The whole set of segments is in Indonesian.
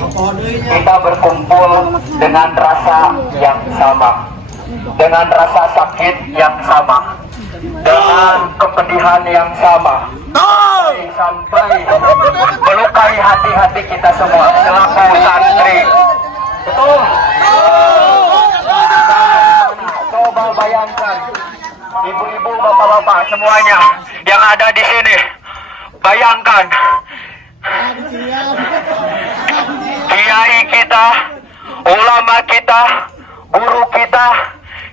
kita berkumpul dengan rasa yang sama, dengan rasa sakit yang sama, dengan kepedihan yang sama, sampai melukai hati-hati kita semua selaku santri. Betul? Coba bayangkan, ibu-ibu, bapak-bapak semuanya yang ada di sini, bayangkan kiai kita, ulama kita, guru kita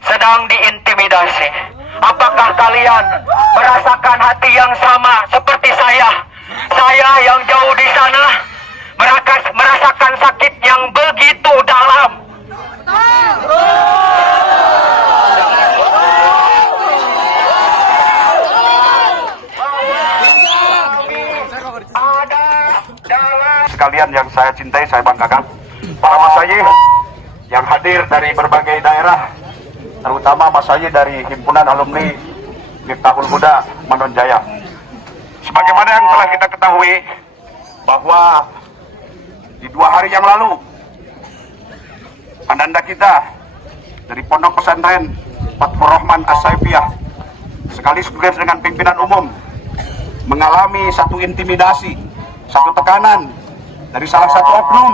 sedang diintimidasi. Apakah kalian merasakan hati yang sama seperti saya? Saya yang jauh di sana merasakan sakit yang begitu dalam. Sekalian yang saya cintai, saya banggakan, para masyayikh yang hadir dari berbagai daerah, terutama masyayikh dari Himpunan Alumni Miftahul Huda Mandon Jaya. Sebagaimana yang telah kita ketahui bahwa di 2 hari yang lalu ananda kita dari Pondok Pesantren Fathur Rahman As-Saifiyah sekaligus dengan pimpinan umum mengalami satu intimidasi, satu tekanan dari salah satu oknum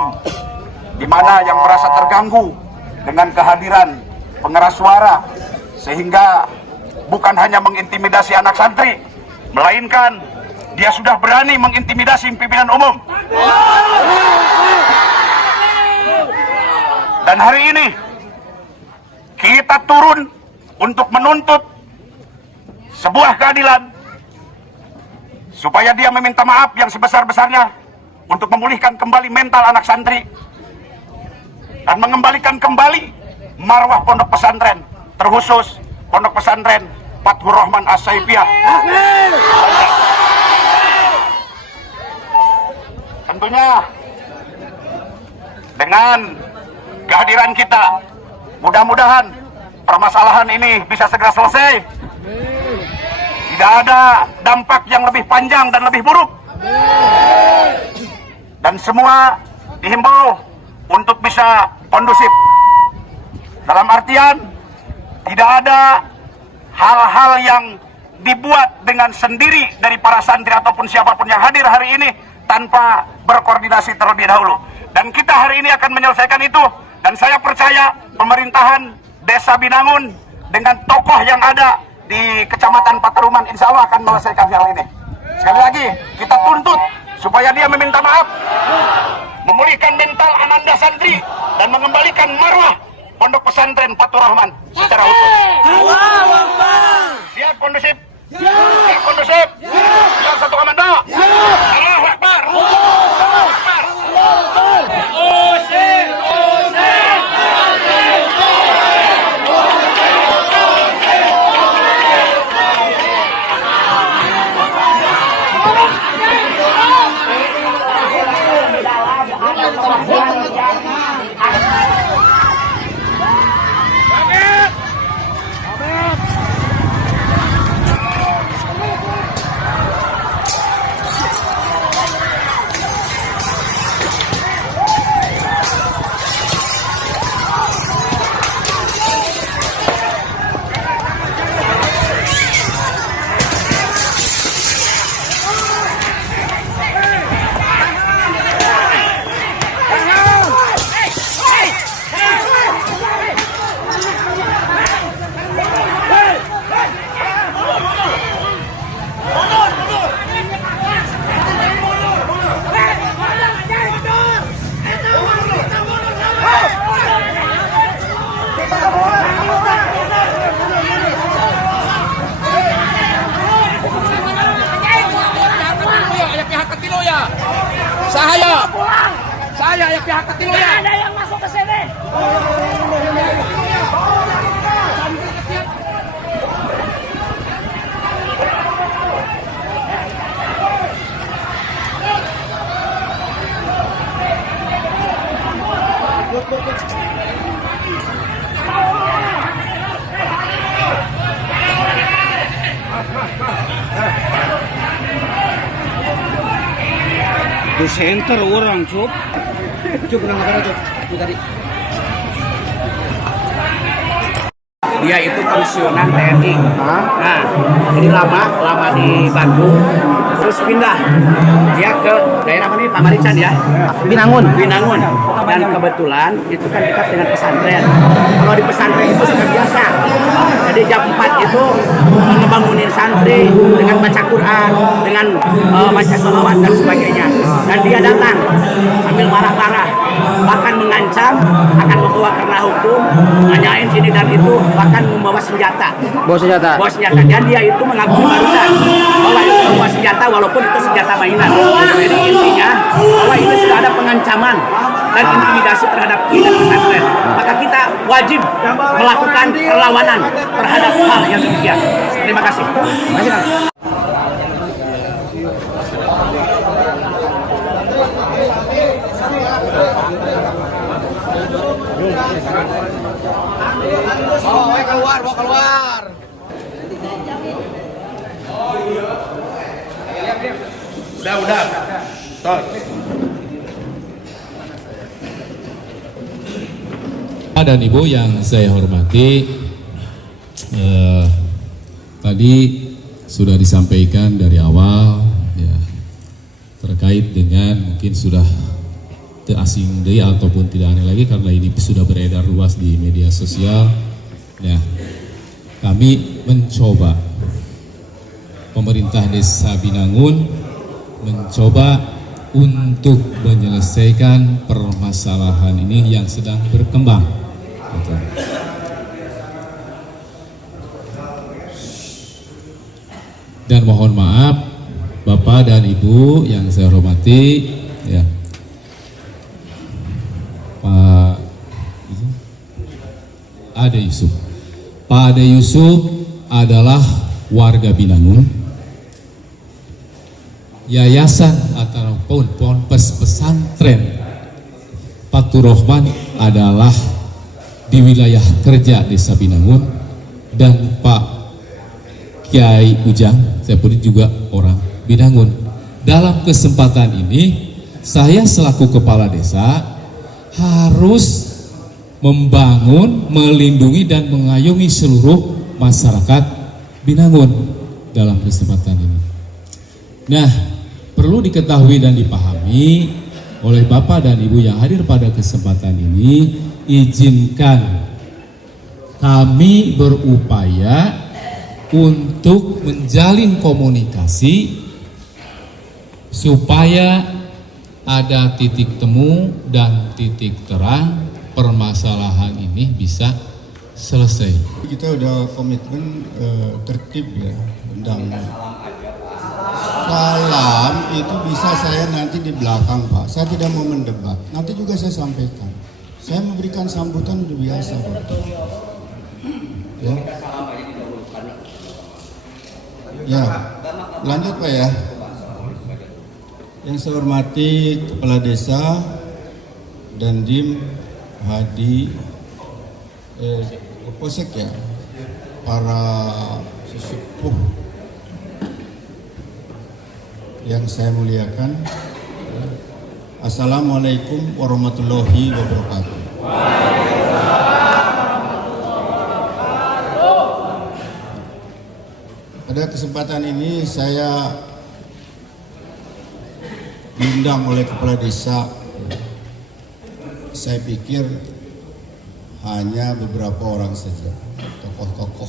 di mana yang merasa terganggu dengan kehadiran pengeras suara, sehingga bukan hanya mengintimidasi anak santri, melainkan dia sudah berani mengintimidasi pimpinan umum. Dan hari ini kita turun untuk menuntut sebuah keadilan, supaya dia meminta maaf yang sebesar-besarnya untuk memulihkan kembali mental anak santri dan mengembalikan kembali marwah pondok pesantren, terkhusus pondok pesantren Fathur Rahman As-Saifiyah. Tentunya dengan kehadiran kita, mudah-mudahan permasalahan ini bisa segera selesai. Tidak ada dampak yang lebih panjang dan lebih buruk. Dan semua dihimbau untuk bisa kondusif. Dalam artian tidak ada hal-hal yang dibuat dengan sendiri dari para santri ataupun siapapun yang hadir hari ini tanpa berkoordinasi terlebih dahulu. Dan kita hari ini akan menyelesaikan itu. Dan saya percaya pemerintahan Desa Binangun dengan tokoh yang ada di Kecamatan Pataruman insya Allah akan menyelesaikan hal ini. Sekali lagi kita tuntut supaya dia meminta maaf, memulihkan mental ananda santri, dan mengembalikan marwah pondok pesantren Fathur Rahman secara utuh. Siap kondusif? Siap kondusif? Siap satu komando? Allahu Akbar! Allahu Akbar! Saya yang pihak ketiga. Tidak ada yang masuk ke sini. Di center orang, Cuk. Dia itu pensiunan TNI. Nah, jadi lama di Bandung, terus pindah. Dia ke daerah mana nih, Pak Marican ya? Binangun. Dan kebetulan itu kan dekat dengan pesantren. Kalau di pesantren itu sudah biasa. Jadi jam 4 itu ngebangunin santri dengan baca Quran, dengan baca sholawat dan sebagainya. Dan dia datang sambil marah-marah, bahkan mengancam akan membawa kena hukum, nanyain sini dan itu, bahkan membawa senjata. Bawa senjata. Dan dia itu mengakui barusan bahwa itu membawa senjata walaupun itu senjata mainan. Jadi intinya bahwa ini sudah ada pengancaman dan intimidasi terhadap kita pesantren. Maka kita wajib melakukan perlawanan terhadap hal yang demikian. Terima kasih. Mau keluar. Udah. Stop. Bapak dan Ibu yang saya hormati, tadi sudah disampaikan dari awal ya, terkait dengan mungkin sudah asing deh ataupun tidak aneh lagi karena ini sudah beredar luas di media sosial. Ya, kami mencoba, pemerintah Desa Binangun mencoba untuk menyelesaikan permasalahan ini yang sedang berkembang. Gitu. Dan mohon maaf Bapak dan Ibu yang saya hormati, ya, Pak Ade Yusuf. Pak Ade Yusuf adalah warga Binangun. Yayasan ataupun ponpes pesantren Fatur Rahman adalah di wilayah kerja Desa Binangun, dan Pak Kiai Ujang saya pun juga orang Binangun. Dalam kesempatan ini saya selaku kepala desa harus membangun, melindungi dan mengayomi seluruh masyarakat Binangun dalam kesempatan ini. Nah, perlu diketahui dan dipahami oleh Bapak dan Ibu yang hadir pada kesempatan ini, izinkan kami berupaya untuk menjalin komunikasi supaya ada titik temu dan titik terang permasalahan ini bisa selesai. Kita udah komitmen tertib ya, undang. Salam itu bisa saya nanti di belakang Pak. Saya tidak mau mendebat. Nanti juga saya sampaikan. Saya memberikan sambutan udah biasa Pak. Ya. Ya, lanjut Pak ya. Yang saya hormati Kepala Desa dan Dim Hadi Posek ya, para sesepuh yang saya muliakan. Assalamualaikum warahmatullahi wabarakatuh. Pada kesempatan ini saya diundang oleh Kepala Desa. Saya pikir hanya beberapa orang saja, tokoh-tokoh.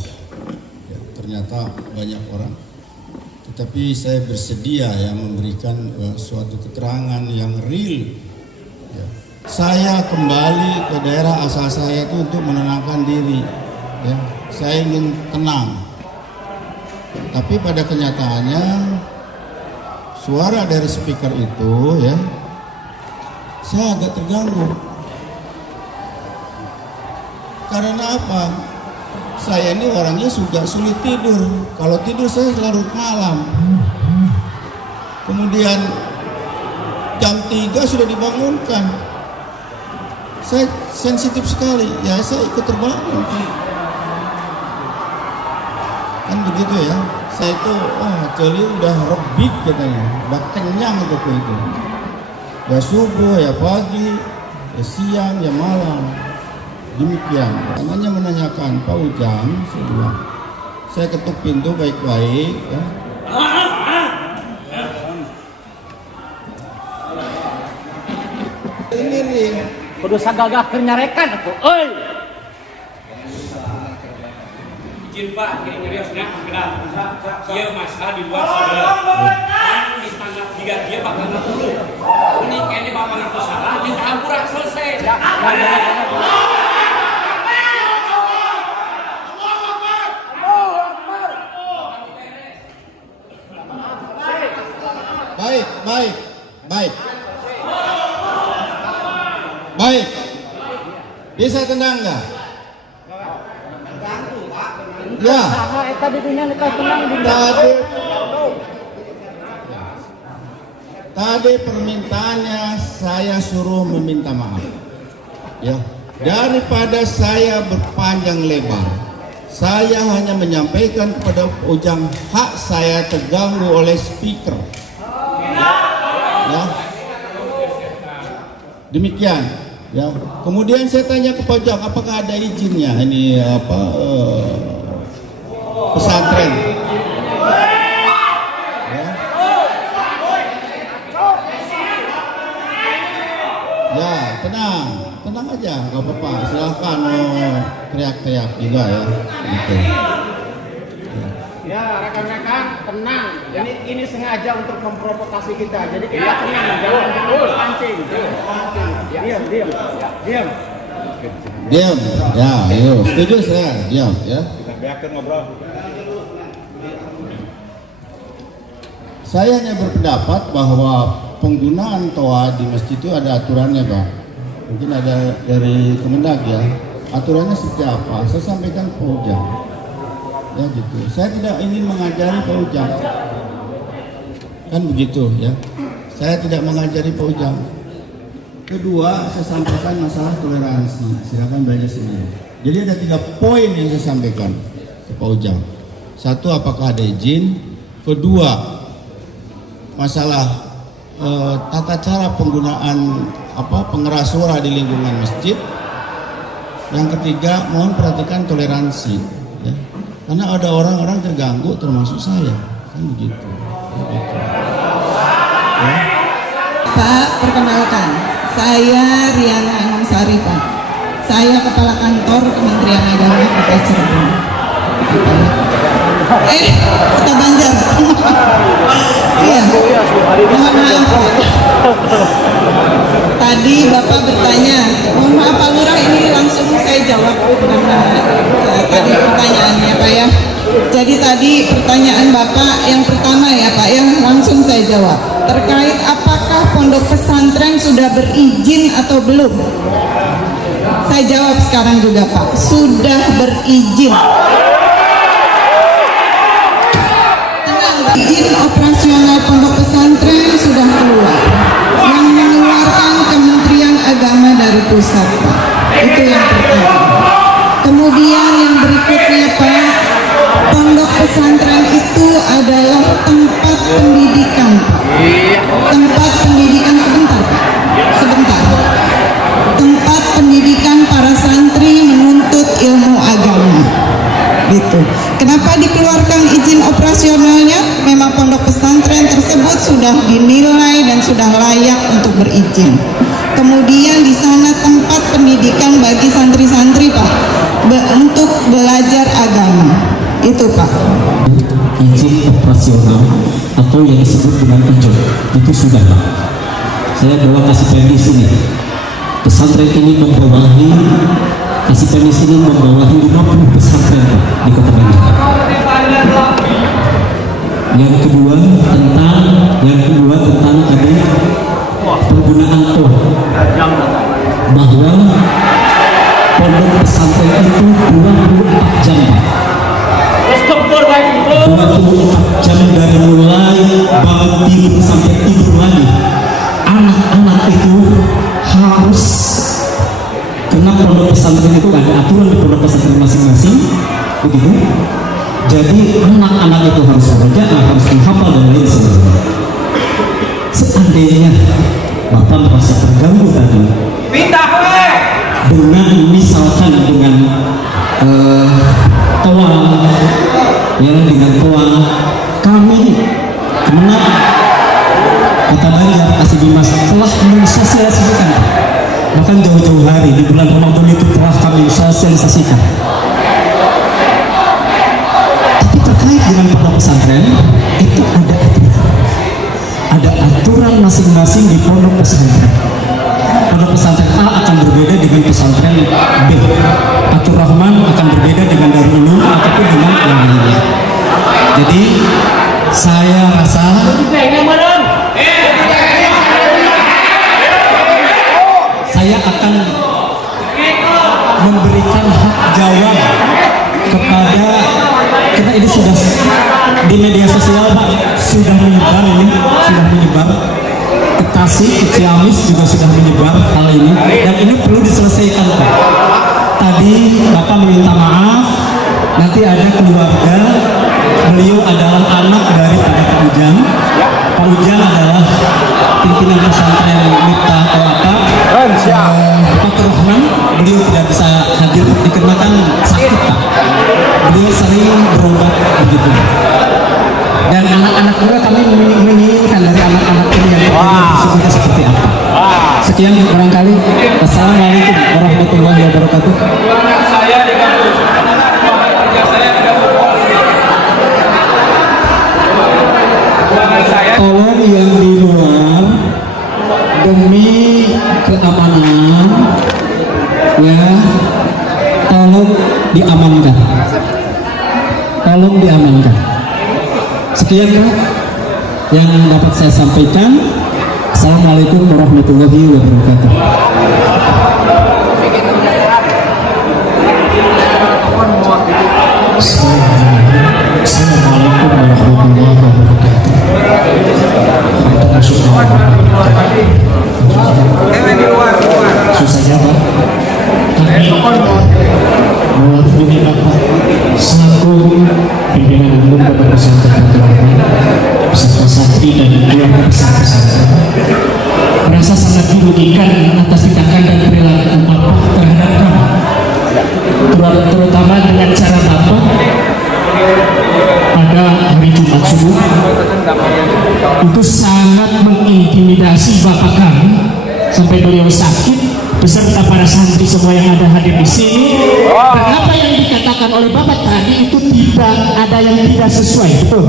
Ya, ternyata banyak orang. Tetapi saya bersedia yang memberikan suatu keterangan yang real. Ya. Saya kembali ke daerah asal saya itu untuk menenangkan diri. Ya. Saya ingin tenang. Tapi pada kenyataannya suara dari speaker itu ya, saya agak terganggu. Karena apa? Saya ini orangnya suka sulit tidur. Kalau tidur saya larut malam. Kemudian jam 3 sudah dibangunkan. Saya sensitif sekali. Ya saya ikut terbangun. Kan begitu ya. Saya itu, Joli udah rebik katanya. Udah kenyang itu. Ya subuh, ya pagi, ya siang, ya malam. Demikian. Hanya menanyakan Pak Ujang, saya bilang, saya ketuk pintu baik-baik. Ya. Ini ring. Kudu sagagah keur nyarekan aku. Euy. Izin Pak, kayak nyeriusnya benar. Iya Mas, di luar saudara. Di tangga 3 dia bakal ngepuluh. Ini kayaknya bakal itu salah, di campuran selesai. Baik, baik, baik. Baik. Bisa tenang nggak? Ya. Tadi permintaannya saya suruh meminta maaf. Ya. Daripada saya berpanjang lebar, saya hanya menyampaikan kepada Ujang hak saya terganggu oleh speaker. Ya. Demikian. Ya. Kemudian saya tanya ke Pak Ujang, apakah ada izinnya ini pesantren? Ya. Ya, tenang aja, nggak apa-apa. Silahkan teriak-teriak juga ya. Gitu. Ya, rekan-rekan, tenang. Ini sengaja untuk memprovokasi kita. Jadi kita tenang, jangan pancing. Diam. Diam. Ya, ayo. Setuju saya. Diam ya. Saya hanya berpendapat bahwa penggunaan toa di masjid itu ada aturannya, Pak. Mungkin ada dari Kemendag ya. Aturannya seperti apa? Saya sampaikan Pak Ujang. Ya gitu. Saya tidak ingin mengajari Pak Ujang. Kan begitu ya. Saya tidak mengajari Pak Ujang. Kedua, saya sampaikan masalah toleransi. Silakan belajar sendiri. Jadi ada 3 poin yang saya sampaikan ke Pak Ujang. 1, apakah ada izin? Kedua, masalah tata cara penggunaan pengeras suara di lingkungan masjid. Yang ketiga, mohon perhatikan toleransi. Ya. Karena ada orang-orang terganggu termasuk saya, kan begitu. Ya. Pak, perkenalkan, saya Riana Anamsari, Pak. Saya Kepala Kantor Kementerian Agama Kota Cirebon. Kota Banjar. Iya. Mohon maaf, Pak. Tadi Bapak bertanya, mohon maaf Pak Lurah, ini langsung saya jawab karena tadi pertanyaannya Pak ya. Jadi tadi pertanyaan Bapak yang pertama ya Pak ya, langsung saya jawab. Terkait apakah pondok pesantren sudah berizin atau belum? Saya jawab sekarang juga Pak, sudah berizin. Izin operasional pondok pesantren sudah keluar, yang mengeluarkan Kementerian Agama dari pusat, Pak. Itu yang pertama. Kemudian yang berikutnya Pak, pondok pesantren itu adalah tempat pendidikan, Pak. Tempat pendidikan sebentar. Tempat pendidikan para santri menuntut ilmu agama. Gitu. Kenapa dikeluarkan izin operasionalnya? Memang pondok pesantren tersebut sudah dinilai dan sudah layak untuk berizin. Kemudian di sana tempat pendidikan bagi santri-santri Pak, untuk belajar agama. Itu Pak. Izin operasional atau yang disebut dengan hijau itu sudah Pak. Saya bawa kasih di sini. Pesantren ini membawahi kasih ini membawahi 50 pesantren Pak, di Kota Banjar. Yang kedua tentang ada penggunaan toa, bahwa pondok pesantren itu 24 jam Pak. 24 jam dari mulai bangun tidur sampai tidur lagi. Anak-anak itu harus, karena pondok pesantren itu ada aturan di pondok pesantren masing-masing, begitu. Jadi anak-anak itu harus belajar, harus menghafal dan lain sebagainya. Seandainya Bapak Bahkan jauh-jauh hari di bulan Ramadan itu telah kami sosialisasikan. Tapi terkait dengan pondok pesantren itu ada aturan. Ada aturan masing-masing di pondok pesantren. Pondok pesantren A akan berbeda dengan pesantren B. Atur Rahman akan berbeda dengan Darul Ulum ataupun dengan yang lainnya. Jadi saya rasa saya akan memberikan hak jawab kepada, karena ini sudah di media sosial Pak, sudah menyebar ini, sudah menyebar ke Tasik, ke Ciamis juga sudah menyebar hal ini, dan ini perlu diselesaikan Pak. Tadi Bapak meminta maaf, nanti ada keluarga, beliau adalah anak daripada Pak Ujang. Pak Ujang adalah pimpinan pesantren Miftah atau apa, Pak Rahman, beliau tidak bisa hadir dikarenakan sakit Pak. Beliau sering berobat begitu. Dan anak-anak juga kami menginginkan dari anak-anak ini yang tersebut seperti apa. Sekian barangkali. Assalamualaikum warahmatullahi wabarakatuh. Tolong yang di luar demi keamanan ya, tolong diamankan. Tolong diamankan. Sekian Pak yang dapat saya sampaikan. Assalamualaikum warahmatullahi wabarakatuh. Assalamualaikum warahmatullahi wabarakatuh. Susah jawab. Mewakili Bapak selaku pimpinan umum Bapak Pesantren beserta santri dan keluarga pesantren, merasa sangat dirugikan atas tindakan dan perilaku Bapak terhadap kami, terutama dengan cara Bapak pada hari Jumat subuh itu sangat mengintimidasi Bapak kami sampai beliau sakit beserta para santri semua yang ada hadir di sini. Dan apa yang dikatakan oleh Bapak tadi itu tidak ada yang tidak sesuai, betul?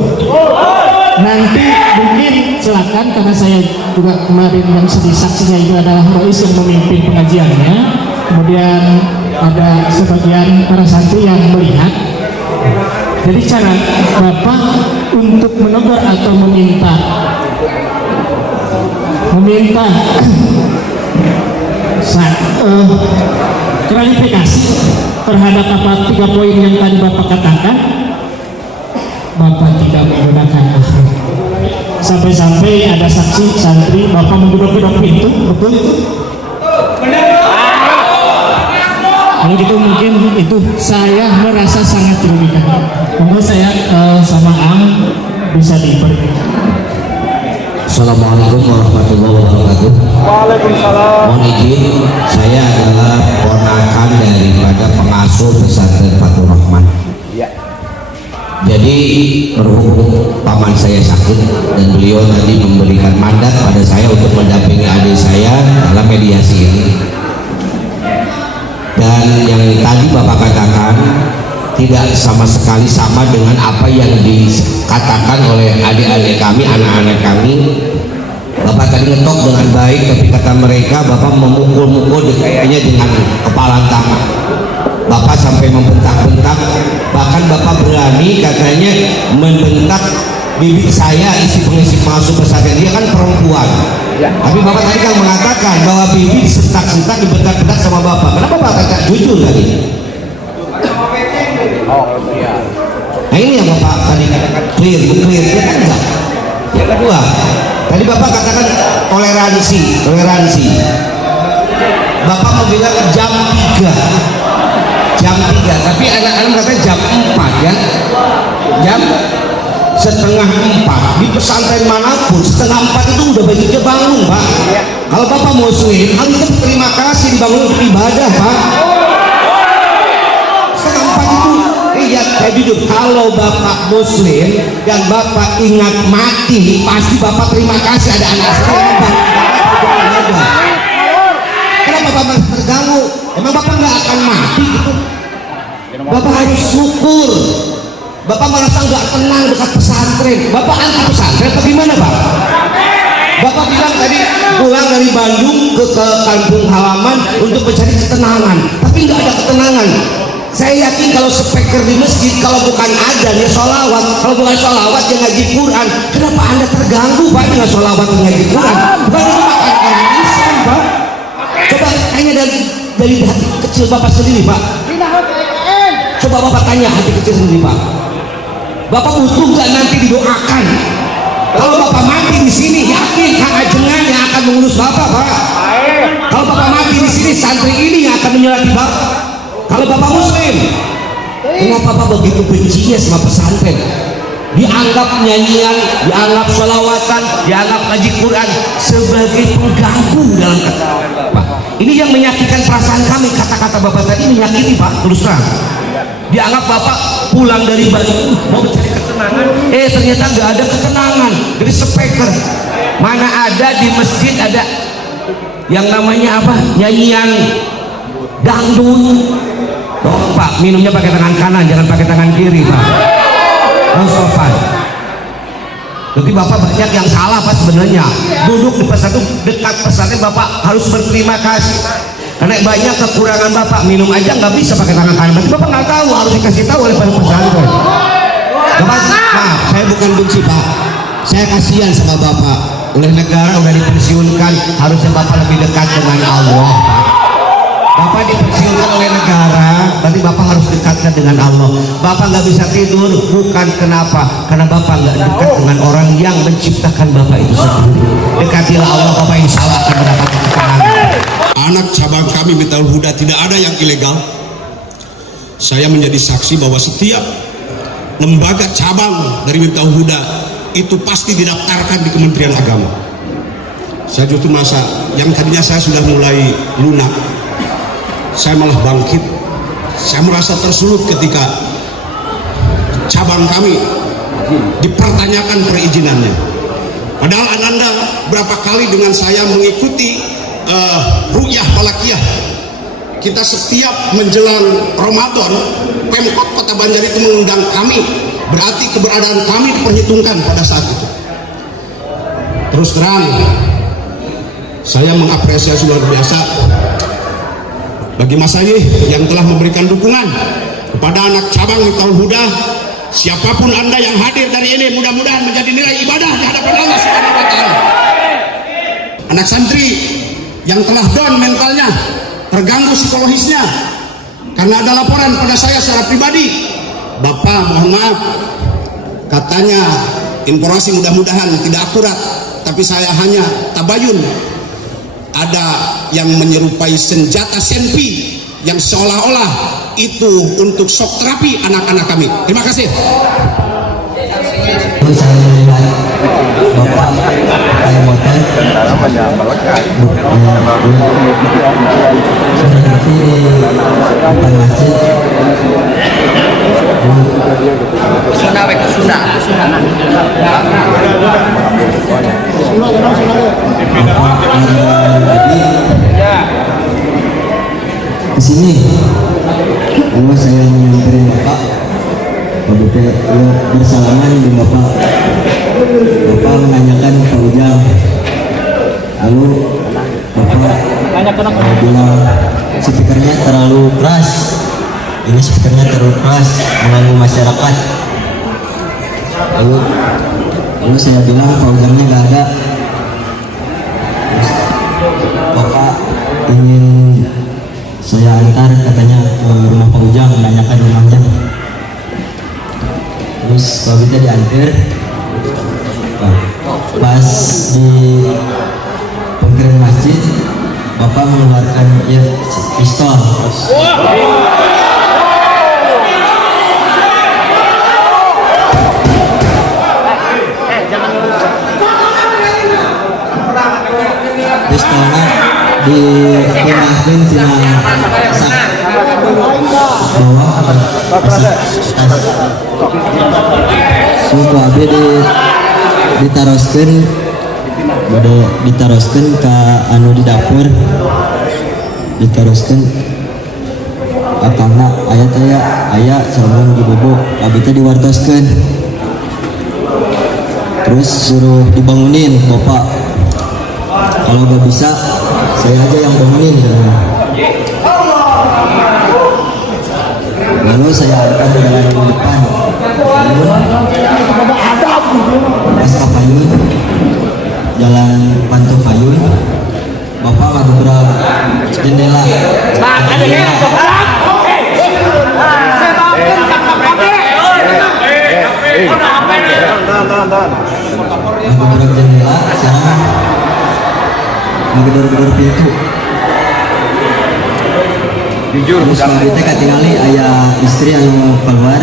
Nanti mungkin silakan, karena saya juga kemarin yang sedih saksinya itu adalah Rois yang memimpin pengajiannya, kemudian ada sebagian para santri yang melihat. Jadi cara Bapak untuk menegur atau meminta klarifikasi terhadap apa 3 poin yang tadi Bapak katakan, Bapak tidak menggunakan akhlak. Sampai-sampai ada saksi santri Bapak menggedok-gedok pintu, betul? Kalau gitu mungkin itu saya merasa sangat dirugikan. Monggo saya sama Ang bisa diperhatikan. Assalamualaikum warahmatullahi wabarakatuh. Waalaikumsalam. Mohon izin, saya adalah ponakan daripada pengasuh pesantren Fatur Rahman. Jadi berhubung paman saya sakit dan beliau tadi memberikan mandat pada saya untuk mendampingi adik saya dalam mediasi ini. Dan yang tadi Bapak katakan tidak sama sekali sama dengan apa yang dikatakan oleh adik-adik kami, anak-anak kami. Bapak tadi ngetok dengan baik, tapi kata mereka Bapak memukul-mukul kayaknya dengan kepala tangan. Bapak sampai membentak-bentak, bahkan Bapak berani katanya membentak bibit saya, isi pengisi masuk pesantren. Dia kan perempuan, tapi Bapak tadi kan mengatakan bahwa bibi disentak-sentak, dibentak-bentak sama Bapak. Kenapa Bapak tak jujur tadi? Nah ini yang Bapak tadi katakan clear, ya kan enggak? Yang kedua, tadi Bapak katakan toleransi. Bapak mau bilang jam 3, tapi anak-anak mengatakan jam 4 ya, jam setengah 4 di pesantren manapun setengah 4 itu udah baiknya bangun Pak. Kalau Bapak muslim harus terima kasih dibangun untuk ibadah Pak. Setengah 4 itu iya, saya jujur, kalau Bapak muslim dan Bapak ingat mati pasti Bapak terima kasih ada anak saya. Kenapa nggak tenang dekat pesantren. Bapak anti pesantren apa gimana, Pak? Bapak bilang tadi pulang dari Bandung ke kampung halaman untuk mencari ketenangan, tapi nggak ada ketenangan. Saya yakin kalau speaker di masjid, kalau bukan adzan ya sholawat, kalau bukan sholawat ya ngaji Quran. Kenapa Anda terganggu, Pak, dengan sholawat dan ngaji Quran? Bukan itu makan orang Islam, Pak. Coba tanya dari hati kecil Bapak sendiri, Pak. Coba Bapak tanya hati kecil sendiri, Pak. Bapak butuh nggak nanti didoakan? Kalau Bapak mati di sini, yakin Kang Ajengan yang akan mengurus Bapak, Pak. Kalau Bapak mati di sini, santri ini yang akan menyolati Bapak. Kalau Bapak Muslim, kenapa Bapak begitu bencinya sama pesantren? Dianggap nyanyian, dianggap sholawatan, dianggap ngaji Quran sebagai pengganggu dalam Pak. Ini yang menyakitkan perasaan kami. Kata-kata Bapak tadi menyakiti, Pak, terus terang. Dianggap Bapak pulang dari Bandung mau mencari ketenangan, ternyata nggak ada ketenangan. Jadi speaker mana ada di masjid ada yang namanya apa, nyanyian dangdut. Tolong Pak, minumnya pakai tangan kanan, jangan pakai tangan kiri, Pak. Harus sopan. Jadi Bapak banyak yang salah, Pak, sebenarnya. Duduk di pesantren, dekat pesantren, Bapak harus berterima kasih. Karena banyak kekurangan Bapak, minum aja nggak bisa pakai tangan kanan. Berarti Bapak nggak tahu, harus dikasih tahu oleh pesantren. Bapak, maaf, saya bukan benci, Pak. Saya kasihan sama Bapak. Oleh negara udah dipensiunkan, harusnya Bapak lebih dekat dengan Allah, Pak. Bapak dipensiunkan oleh negara, berarti Bapak harus dekatkan dengan Allah. Bapak nggak bisa tidur, bukan kenapa? Karena Bapak nggak dekat dengan orang yang menciptakan Bapak itu sendiri. Dekatilah Allah, Bapak insya Allah akan mendapatkan ketenangan. Anak cabang kami Miftahul Huda tidak ada yang ilegal. Saya menjadi saksi bahwa setiap lembaga cabang dari Miftahul Huda itu pasti didaftarkan di Kementerian Agama. Saya justru merasa yang tadinya saya sudah mulai lunak, saya malah bangkit. Saya merasa tersulut ketika cabang kami dipertanyakan perizinannya. Padahal Ananda berapa kali dengan saya mengikuti ru'yah falakiyah. Kita setiap menjelang Ramadan, Pemkot Kota Banjar itu mengundang kami. Berarti keberadaan kami diperhitungkan pada saat itu. Terus terang, saya mengapresiasi luar biasa bagi Mas Ayi yang telah memberikan dukungan kepada anak cabang Miftahul Huda. Siapapun Anda yang hadir dari ini, mudah-mudahan menjadi nilai ibadah di hadapan Allah Subhanahu wa Ta'ala. Anak santri yang telah down mentalnya, terganggu psikologisnya karena ada laporan pada saya secara pribadi, Bapak mohon maaf, katanya informasi mudah-mudahan tidak akurat, tapi saya hanya tabayun. Ada yang menyerupai senjata senpi yang seolah-olah itu untuk shock terapi anak-anak kami. Terima kasih. Saya melihat Bapak kayak motor nanti di depan masjid di sini. Lalu saya menyampaikan Bapak bersalaman di Bapak menanyakan Pak Ujang, lalu Bapak bilang speakernya terlalu keras, ini speakernya terlalu keras mengganggu masyarakat. Lalu saya bilang Pak Ujangnya nggak ada. Terus Bapak ingin saya antar katanya ke rumah Pak Ujang, menanyakan rumahnya. Terus kalau kita diantar, pas di pinggiran masjid Bapak mengeluarkan pistol. Pistolnya dimasukin dengan bawah tas. Suku abi ditaroskeun ke anu di dapur, ditaroskeun karena ayah sambung dibobok abi teh diwartoskeun. Terus suruh dibangunin bapak, kalau gak bisa saya aja yang bangunin. Lalu saya angkat jalan di depan, pas Payun, jalan Pantu Payun, bapak ngadobrak jendela. Ngedorong jendela, sekarang ngedorong pintu. Terus abi teh katingali aya istri anu keluar,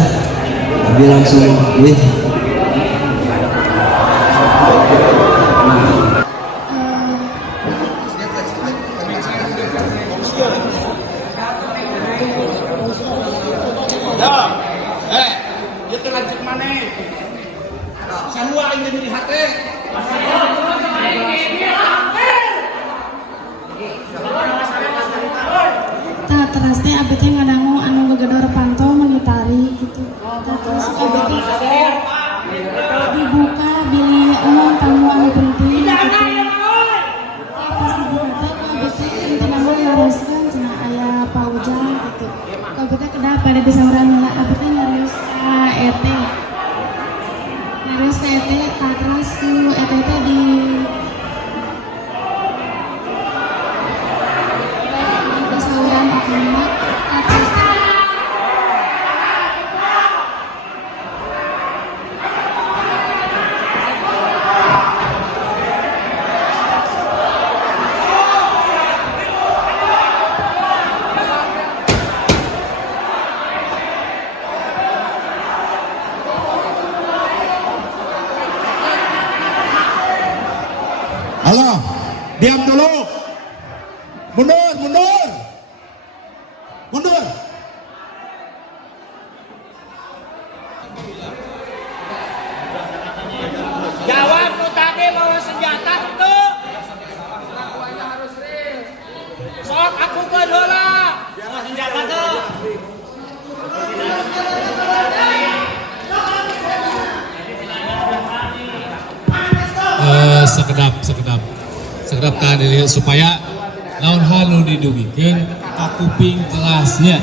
abi langsung wih. Itu lanjut mana? Sarua ingin jadi hati. Terus teh abi teh ngadangu anu ngegedor pantau mengitari gitu. Terus abi teh dibuka bili tamu anu penting gitu. Pas dibuka teh abi teh kenapa ngaroskeun cenah aya paujang gitu. Abi teh kedah pada bisa urang heula abi teh ngaros ka ET. Ngaros ka ET terus tu ET teh di Halo, diam dulu. Mundur, mundur. Mundur. Jawab lu tadi bawa senjata tuh. Sok aku ke heula. Bawa senjata tuh. sekedap keadilan supaya naon hal didugikeun ka kuping kelasnya.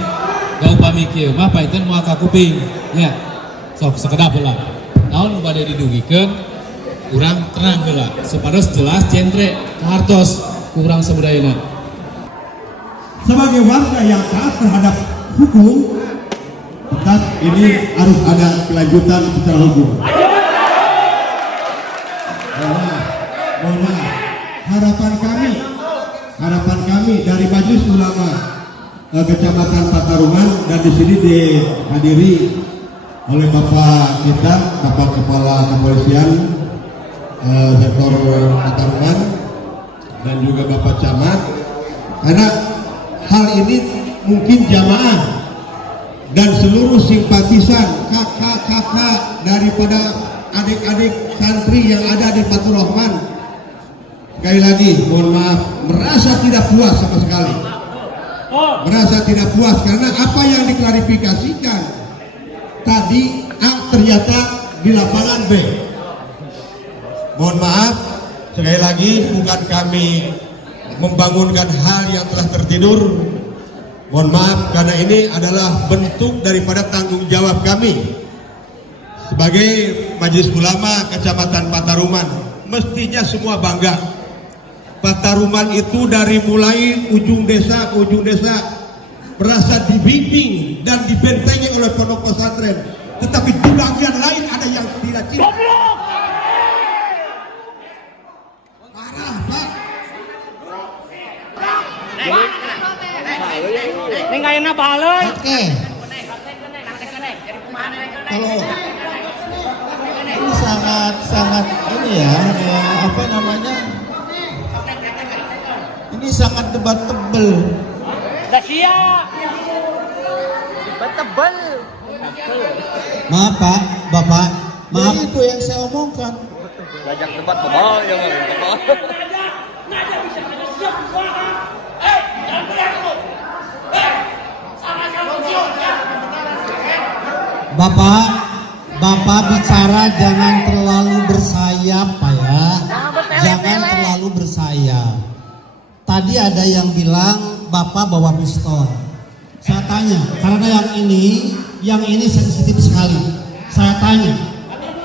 Da upami kieu mah paeteun moal ka kuping nya. Sok sekedap heula. Naon nu bade didugikeun urang terang heula supados jelas centre kahartos ku urang sabudayana. Sebagai warga yang taat terhadap hukum, tetap ini harus ada kelanjutan secara hukum. Mohon maaf, harapan kami dari Majelis Ulama Kecamatan Pataruman, dan di sini dihadiri oleh Bapak kita, Bapak Kepala Kepolisian sektor Pataruman, dan juga Bapak Camat, karena hal ini mungkin jamaah dan seluruh simpatisan kakak-kakak daripada adik-adik santri yang ada di Fathur-Rahman, sekali lagi mohon maaf, merasa tidak puas sama sekali, merasa tidak puas karena apa yang diklarifikasikan tadi A ternyata di lapangan B. Mohon maaf, sekali lagi bukan kami membangunkan hal yang telah tertidur. Mohon maaf karena ini adalah bentuk daripada tanggung jawab kami sebagai Majelis Ulama Kecamatan Pataruman. Mestinya semua bangga. Pataruman itu dari mulai ujung desa ke ujung desa merasa dibimbing dan dibentengi oleh pondok pesantren, tetapi di bagian lain ada yang tidak cinta. Parah, Pak. Ini kayaknya balen. Oke. Kalau ini sangat ini ya, apa namanya? Ini sangat debatable. Dah siap. Debatable. Maaf Pak, Bapak, maaf itu yang saya omongkan. Belajar debat bebal yang bebal. Bapak bicara jangan terlalu bersayap, Pak ya. Jangan terlalu bersayap. Tadi ada yang bilang Bapak bawa pistol. Saya tanya, karena yang ini sensitif sekali. Saya tanya,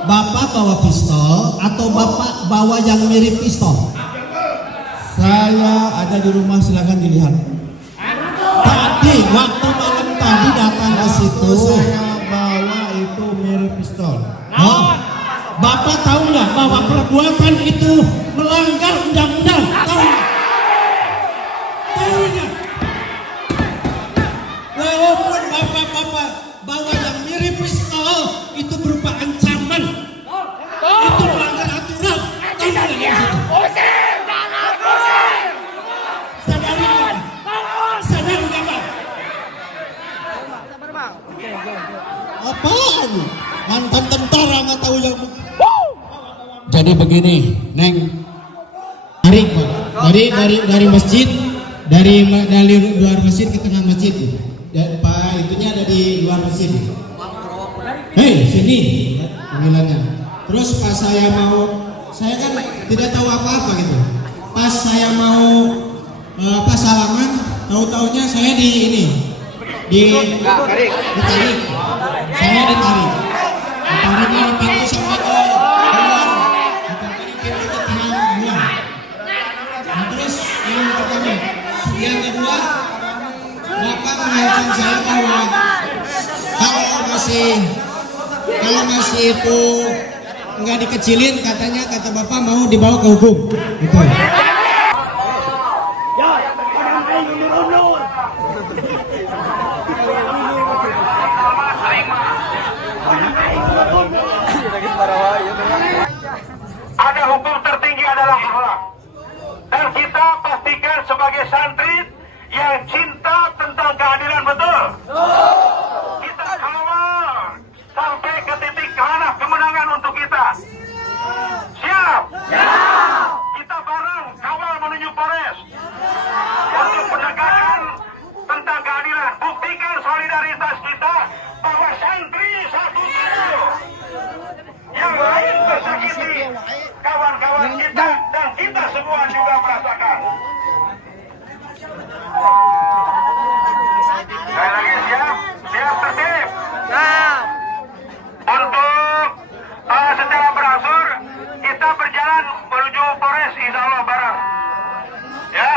Bapak bawa pistol atau Bapak bawa yang mirip pistol? Saya ada di rumah, silakan dilihat. Tadi waktu malam tadi datang ke situ. Saya bawa itu mirip pistol. Oh, Bapak tahu nggak bahwa perbuatan itu melanggar undang-undang? Tahu nggak? Tahu nggak? Walaupun Bapak bawa yang mirip pistol itu berupa ancaman. Itu melanggar aturan. Tahu nggak? Apaan? Mantan tentara nggak tahu yang. Jadi begini, Neng. Dari masjid, dari luar masjid ke tengah masjid. Pak itunya ada di luar masjid. Hei, sini panggilannya. Terus pas saya kan tidak tahu apa-apa gitu. Pas saya mau salaman, tahu-taunya saya ditarik. Saya ditarik. Ditariknya dipanggil sampai ke luar. Ditarik ke tengah bulan. Nah, terus yang pertama, yang kedua, Bapak mengancam saya bahwa kalau masih itu nggak dikecilin, kata Bapak mau dibawa ke hukum. Gitu. Ada hukum tertinggi adalah akhlak. Dan kita pastikan sebagai santri yang cinta tentang keadilan, betul? Kita kawal sampai ke titik mana kemenangan untuk kita. Siap? Kita bareng kawal menuju Polres untuk penegakan tentang keadilan. Buktikan solidaritas kita bahwa santri satu yang lain tersakiti, kawan-kawan kita dan kita semua juga merasakan. Sekali lagi siap tertib. Untuk secara berangsur kita berjalan menuju Polres, insya Allah bareng. Ya.